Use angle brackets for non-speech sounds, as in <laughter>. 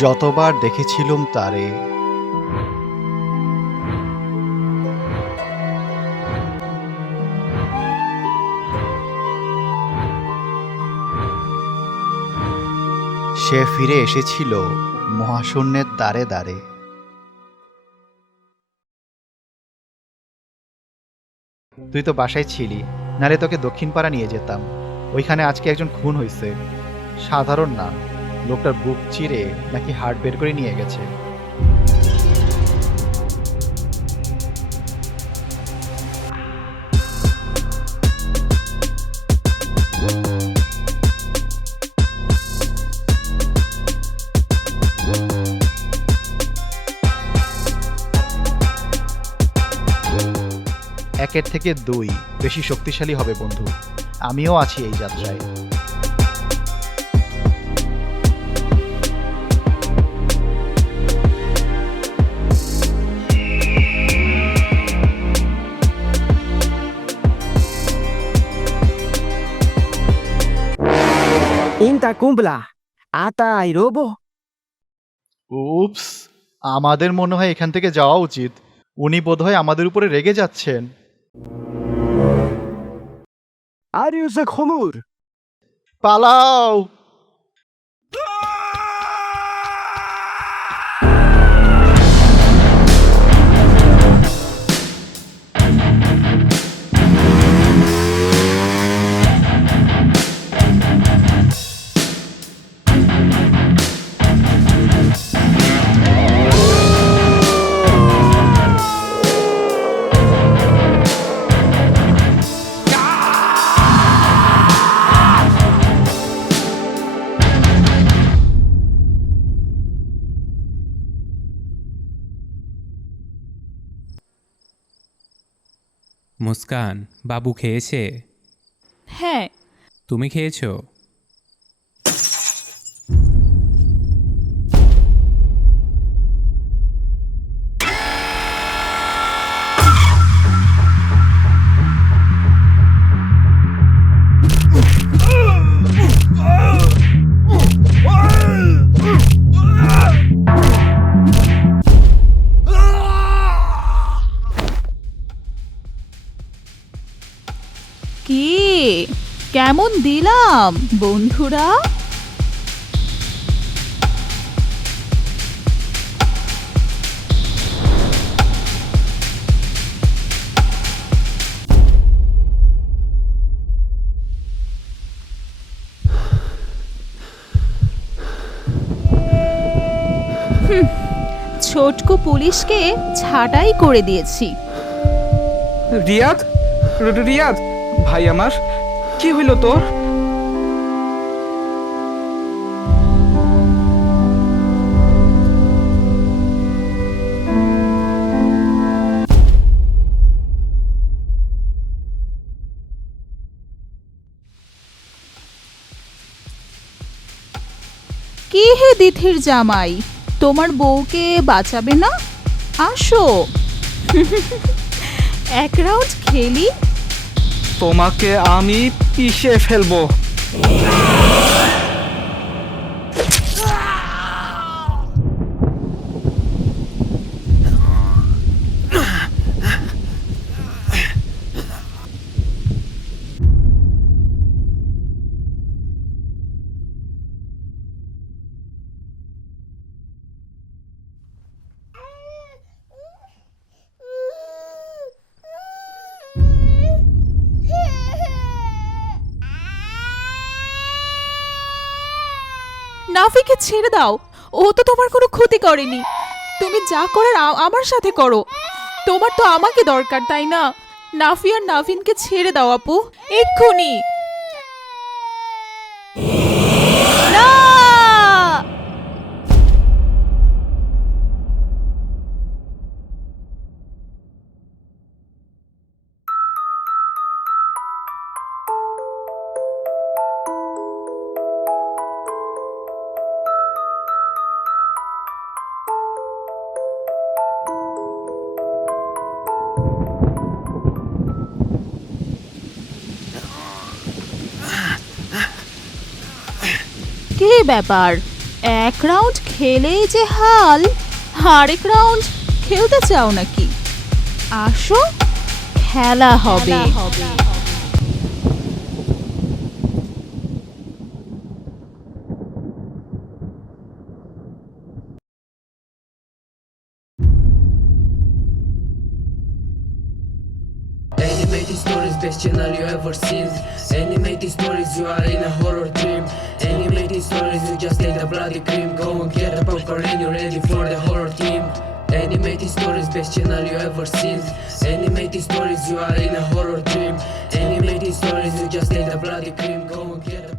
যতবার দেখেছিলুম তারে। সে ফিরে এসেছিল মহাশূন্যের দ্বারে দ্বারে। তুই তো বাসায় ছিলি নালে তোকে দক্ষিণ পাড়া নিয়ে যেতাম। ওইখানে আজকে একজন খুন হয়েছে সাধারণ না। লোকটার বুক চিরে নাকি হার্ট বের করে নিয়ে গেছে। একের থেকে দুই বেশি শক্তিশালী হবে বন্ধু। আমিও আছি এই যাত্রায়। Inta কুম্বলা আতা রোবো. উপস আমাদের মনে হয় এখান থেকে যাওয়া উচিত। উনি বোধহয় আমাদের উপরে রেগে যাচ্ছেন। আর a খমুর পালাও! মুস্কান বাবু খেয়েছে? হ্যাঁ। তুমি খেয়েছো? কেমন দিলাম বন্ধুরা? ছোটকু পুলিশকে ছাঁটাই করে দিয়েছি। রিয়াদ? রিয়াদ ভাই আমার? কি হইল তোর? হে দিথির জামাই? তোমার বউকে বাঁচাবে না? আসো। <laughs> এক রাউন্ড খেলি। তোমাকে আমি পিষে ফেলব। নাফিকে ছেড়ে দাও। ও তো তোমার কোনো ক্ষতি করেনি। তুমি যা করার আমার সাথে করো। তোমার তো আমাকে দরকার, তাই না? নাফি আর নাভিনকে ছেড়ে দাও, আপু। এক্ষুনি। কি ব্যাপার। এক রাউন্ড খেলেই যে হাল, আরেক রাউন্ড খেলতে চাও নাকি? আসো, খেলা হবে। হবে। Animated stories, best channel you ever seen. Animated stories, you are in a horror dream. Animated stories, you just take the bloody cream. Go and get the popcorn and you're ready for the horror team. Animated stories, best channel you ever seen. Animated stories, you are in a horror dream. Animated stories, you just take the bloody cream. Go and get